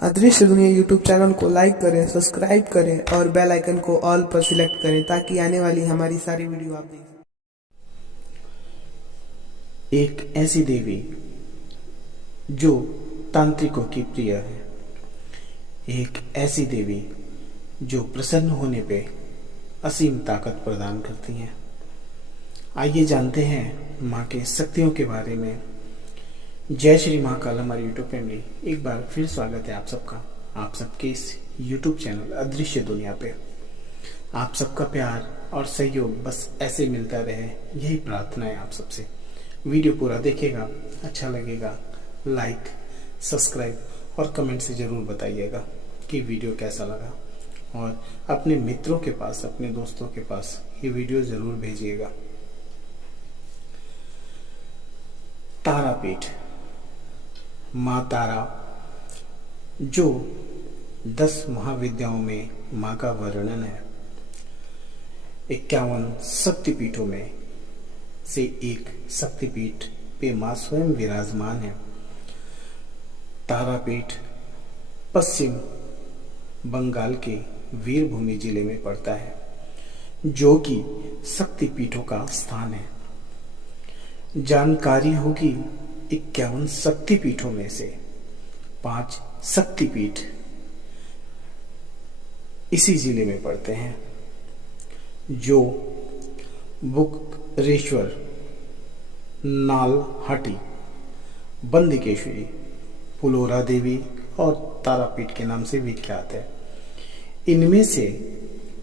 अदृश्य दुनिया YouTube channel को लाइक करें, सब्सक्राइब करें और बेल आइकन को ऑल पर सिलेक्ट करें ताकि आने वाली हमारी सारी वीडियो आप देख सकें। एक ऐसी देवी जो तांत्रिकों की प्रिय है, एक ऐसी देवी जो प्रसन्न होने पे असीम ताकत प्रदान करती हैं। आइए जानते हैं माँ के शक्तियों के बारे में। जय श्री महाकाल हमारी यूट्यूब फैमिली, एक बार फिर स्वागत है आप सबका, आप सबके इस यूट्यूब चैनल अदृश्य दुनिया पे। आप सबका प्यार और सहयोग बस ऐसे मिलता रहे, यही प्रार्थना है आप सबसे। वीडियो पूरा देखिएगा, अच्छा लगेगा लाइक, सब्सक्राइब और कमेंट से ज़रूर बताइएगा कि वीडियो कैसा लगा, और अपने मित्रों के पास, अपने दोस्तों के पास ये वीडियो ज़रूर भेजिएगा। तारापीठ, माँ तारा जो 10 महाविद्याओं में माँ का वर्णन है, 51 शक्तिपीठों में से एक शक्तिपीठ पे माँ स्वयं विराजमान है। तारापीठ पश्चिम बंगाल के वीरभूमि जिले में पड़ता है, जो कि शक्तिपीठों का स्थान है। जानकारी होगी 51 शक्तिपीठों में से 5 शक्तिपीठ इसी जिले में पड़ते हैं, जो बुकरेश्वर, नालहटी, बंदिकेश्वरी, पुलोरा देवी और तारापीठ के नाम से विख्यात है। इनमें से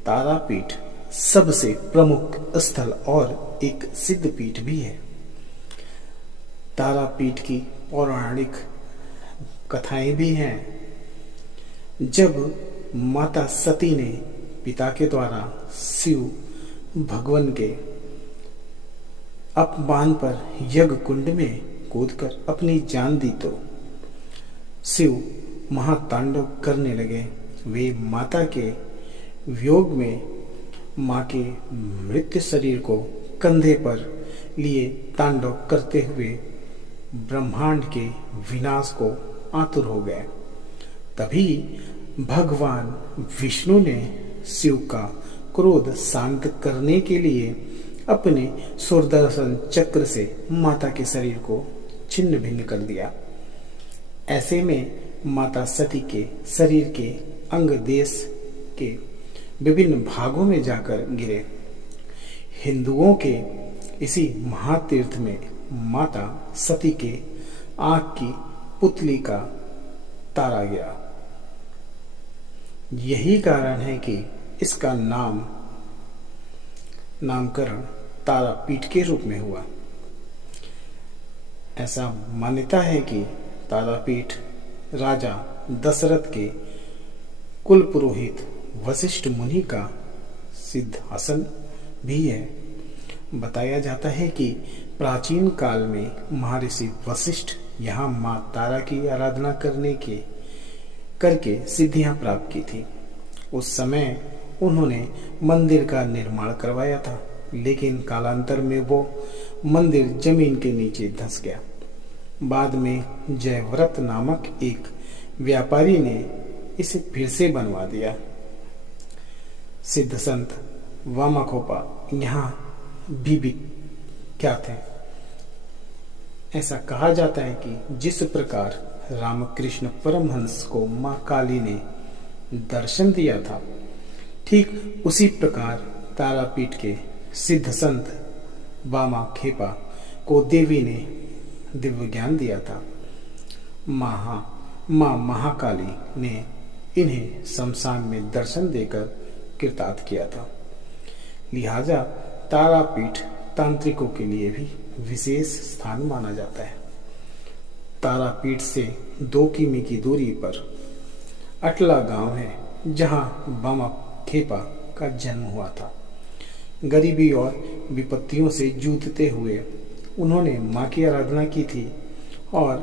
तारापीठ सबसे प्रमुख स्थल और एक सिद्ध पीठ भी है। तारापीठ की पौराणिक कथाएं भी हैं। जब माता सती ने पिता के द्वारा शिव भगवान के अपमान पर यज्ञ कुंड में कूदकर अपनी जान दी तो शिव महातांडव करने लगे। वे माता के वियोग में माँ के मृत शरीर को कंधे पर लिए तांडव करते हुए ब्रह्मांड के विनाश को आतुर हो गए। तभी भगवान विष्णु ने शिव का क्रोध शांत करने के लिए अपने सुदर्शन चक्र से माता के शरीर को छिन्न भिन्न कर दिया। ऐसे में माता सती के शरीर के अंग देश के विभिन्न भागों में जाकर गिरे। हिंदुओं के इसी महातीर्थ में माता सती के आंख की पुतली का तारा गया। यही कारण है कि इसका नामकरण तारापीठ के रूप में हुआ। ऐसा मान्यता है कि तारापीठ राजा दशरथ के कुल पुरोहित वशिष्ठ मुनि का सिंहासन भी है। बताया जाता है कि प्राचीन काल में महर्षि वशिष्ठ यहाँ माँ तारा की आराधना करके सिद्धियां प्राप्त की थी। उस समय उन्होंने मंदिर का निर्माण करवाया था, लेकिन कालांतर में वो मंदिर जमीन के नीचे धंस गया। बाद में जयव्रत नामक एक व्यापारी ने इसे फिर से बनवा दिया। सिद्ध संत वामाखोपा यहाँ भी विख्यात है। ऐसा कहा जाता है कि जिस प्रकार रामकृष्ण परमहंस को मां काली ने दर्शन दिया था, ठीक उसी प्रकार तारापीठ के सिद्ध संत वामाखेपा को देवी ने दिव्य ज्ञान दिया था। मां महाकाली ने इन्हें शमशान में दर्शन देकर कृतार्थ किया था। लिहाजा तारापीठ तांत्रिकों के लिए भी विशेष स्थान माना जाता है। तारापीठ से 2 किमी की दूरी पर अटला गांव है, जहां वामाखेपा का जन्म हुआ था। गरीबी और विपत्तियों से जूझते हुए उन्होंने मां की आराधना की थी और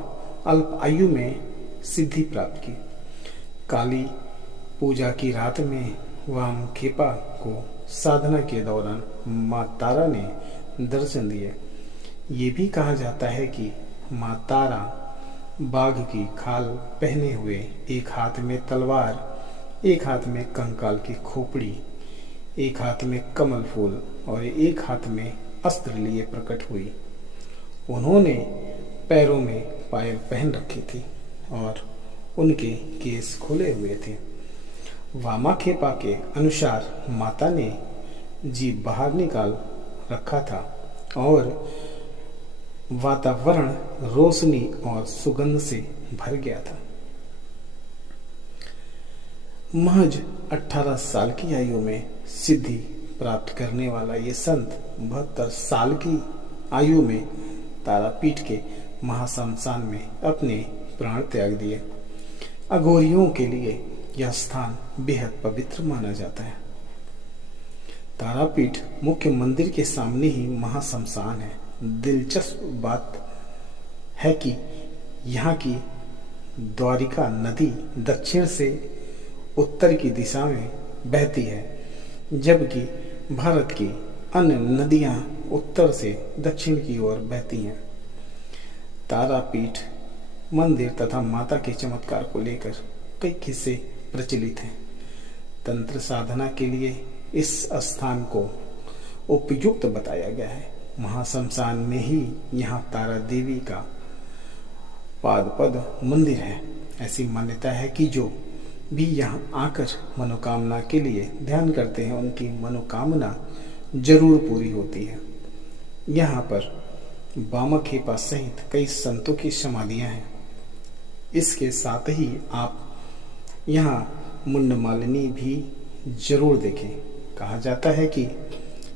अल्प आयु में सिद्धि प्राप्त की। काली पूजा की रात में वामाखेपा को साधना के दौरान माँ तारा ने दर्शन दिए। ये भी कहा जाता है कि माँ तारा बाघ की खाल पहने हुए, एक हाथ में तलवार, एक हाथ में कंकाल की खोपड़ी, एक हाथ में कमल फूल और एक हाथ में अस्त्र लिए प्रकट हुई। उन्होंने पैरों में पायल पहन रखी थी और उनके केस खुले हुए थे। वामाखेपा के अनुसार माता ने जीभ बाहर निकाल रखा था और वातावरण रोशनी और सुगंध से भर गया था। महज 18 साल की आयु में सिद्धि प्राप्त करने वाला ये संत 72 साल की आयु में तारापीठ के महाशमशान में अपने प्राण त्याग दिए। अघोरियों के लिए यह स्थान बेहद पवित्र माना जाता है। तारापीठ मुख्य मंदिर के सामने ही महाशमशान है। दिलचस्प बात है कि यहाँ की द्वारिका नदी दक्षिण से उत्तर की दिशा में बहती है, जबकि भारत की अन्य नदियां उत्तर से दक्षिण की ओर बहती हैं। तारापीठ मंदिर तथा माता के चमत्कार को लेकर कई किस्से प्रचलित हैं। तंत्र साधना के लिए इस स्थान को उपयुक्त बताया गया है। महाशमशान में ही यहाँ तारा देवी का पादपद मंदिर है। ऐसी मान्यता है कि जो भी यहाँ आकर मनोकामना के लिए ध्यान करते हैं, उनकी मनोकामना जरूर पूरी होती है। यहाँ पर वामाखेपा सहित कई संतों की समाधियां हैं। इसके साथ ही आप यहाँ मुंडमालिनी भी जरूर देखें। कहा जाता है कि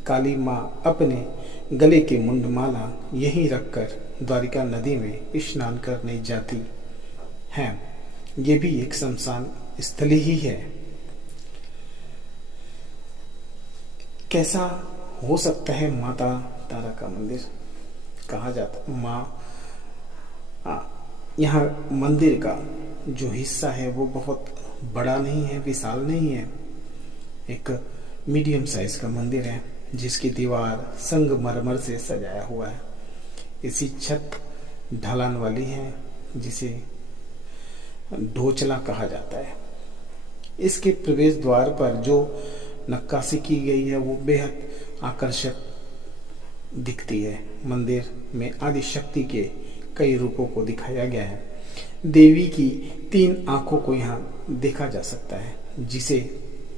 काली माँ अपने गले की मुंडमाला यहीं रखकर द्वारिका नदी में स्नान करने जाती हैं। ये भी एक शमशान स्थल ही है। कैसा हो सकता है माता तारा का मंदिर? कहा जाता माँ यहाँ मंदिर का जो हिस्सा है वो बहुत बड़ा नहीं है, विशाल नहीं है। एक मीडियम साइज का मंदिर है जिसकी दीवार संगमरमर से सजाया हुआ है। इसी छत ढलान वाली है जिसे ढोचला कहा जाता है। इसके प्रवेश द्वार पर जो नक्काशी की गई है वो बेहद आकर्षक दिखती है। मंदिर में आदि शक्ति के कई रूपों को दिखाया गया है। देवी की 3 आंखों को यहाँ देखा जा सकता है, जिसे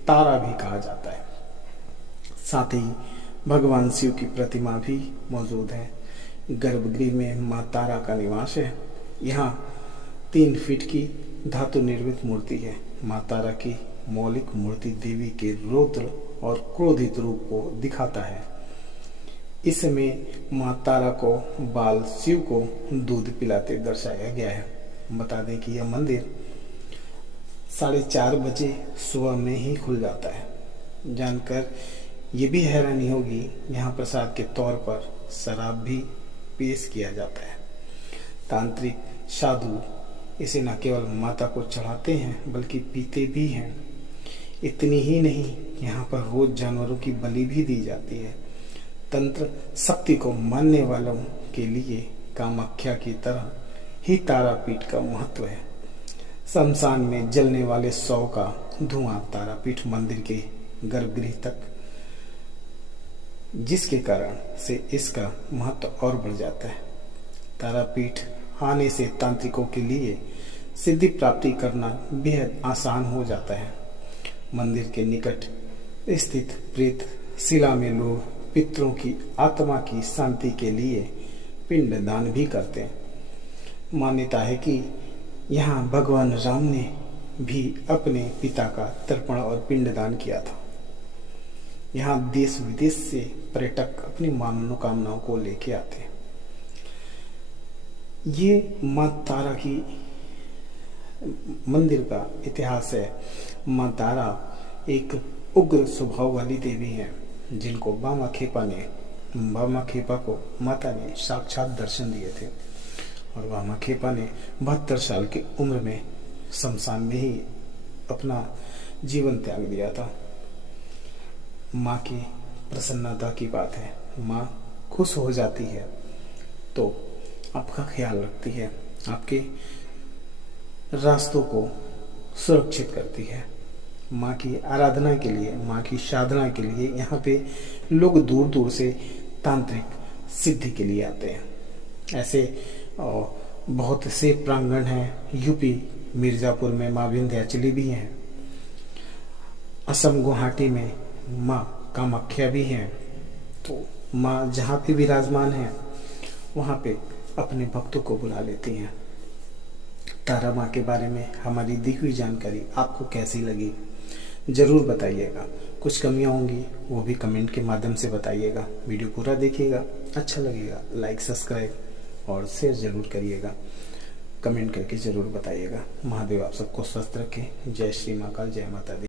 तारा भी कहा जाता है। साथ ही भगवान शिव की प्रतिमा भी मौजूद है। गर्भगृह में मां तारा का निवास है। यहाँ 3 फीट की धातु निर्मित मूर्ति है। मां तारा की मौलिक मूर्ति देवी के रौद्र और क्रोधित रूप को दिखाता है। इसमें मां तारा को बाल शिव को दूध पिलाते दर्शाया गया है। बता दें कि यह मंदिर 4:30 बजे सुबह में ही खुल जाता है। जानकर ये भी हैरानी होगी, यहाँ प्रसाद के तौर पर शराब भी पेश किया जाता है। तांत्रिक साधु इसे न केवल माता को चढ़ाते हैं बल्कि पीते भी हैं। इतनी ही नहीं, यहाँ पर रोज जानवरों की बलि भी दी जाती है। तंत्र शक्ति को मानने वालों के लिए कामाख्या की तरह ही तारापीठ का महत्व है। शमशान में जलने वाले शव का धुआं तारापीठ मंदिर के गर्भगृह तक, जिसके कारण से इसका महत्व और बढ़ जाता है। तारापीठ आने से तांत्रिकों के लिए सिद्धि प्राप्ति करना बेहद आसान हो जाता है। मंदिर के निकट स्थित प्रेत शिला में लोग पितरों की आत्मा की शांति के लिए पिंडदान भी करते हैं। मान्यता है कि यहाँ भगवान राम ने भी अपने पिता का तर्पण और पिंडदान किया था। यहाँ देश विदेश से पर्यटक अपनी मनोकामनाओं को लेके आते हैं। ये मां तारा की मंदिर का इतिहास है। मां तारा एक उग्र स्वभाव वाली देवी है, जिनको वामाखेपा को माता ने साक्षात दर्शन दिए थे और वामाखेपा ने 72 साल की उम्र में शमशान में ही अपना जीवन त्याग दिया था। माँ की प्रसन्नता की बात है। माँ खुश हो जाती है तो आपका ख्याल रखती है आपके रास्तों को सुरक्षित करती है। माँ की आराधना के लिए, माँ की साधना के लिए यहाँ पे लोग दूर दूर से तांत्रिक सिद्धि के लिए आते हैं। ऐसे बहुत से प्रांगण हैं। यूपी मिर्ज़ापुर में माँ विंध्याचली भी हैं। असम गुवाहाटी में माँ कामाख्या भी हैं। तो माँ जहाँ पे विराजमान है वहाँ पे अपने भक्तों को बुला लेती हैं। तारा माँ के बारे में हमारी दी हुई जानकारी आपको कैसी लगी ज़रूर बताइएगा। कुछ कमियां होंगी वो भी कमेंट के माध्यम से बताइएगा। वीडियो पूरा देखिएगा, अच्छा लगेगा लाइक सब्सक्राइब और शेयर ज़रूर करिएगा। कमेंट करके ज़रूर बताइएगा। महादेव आप सबको स्वस्थ रखें। जय श्री महाकाल, जय माता दी।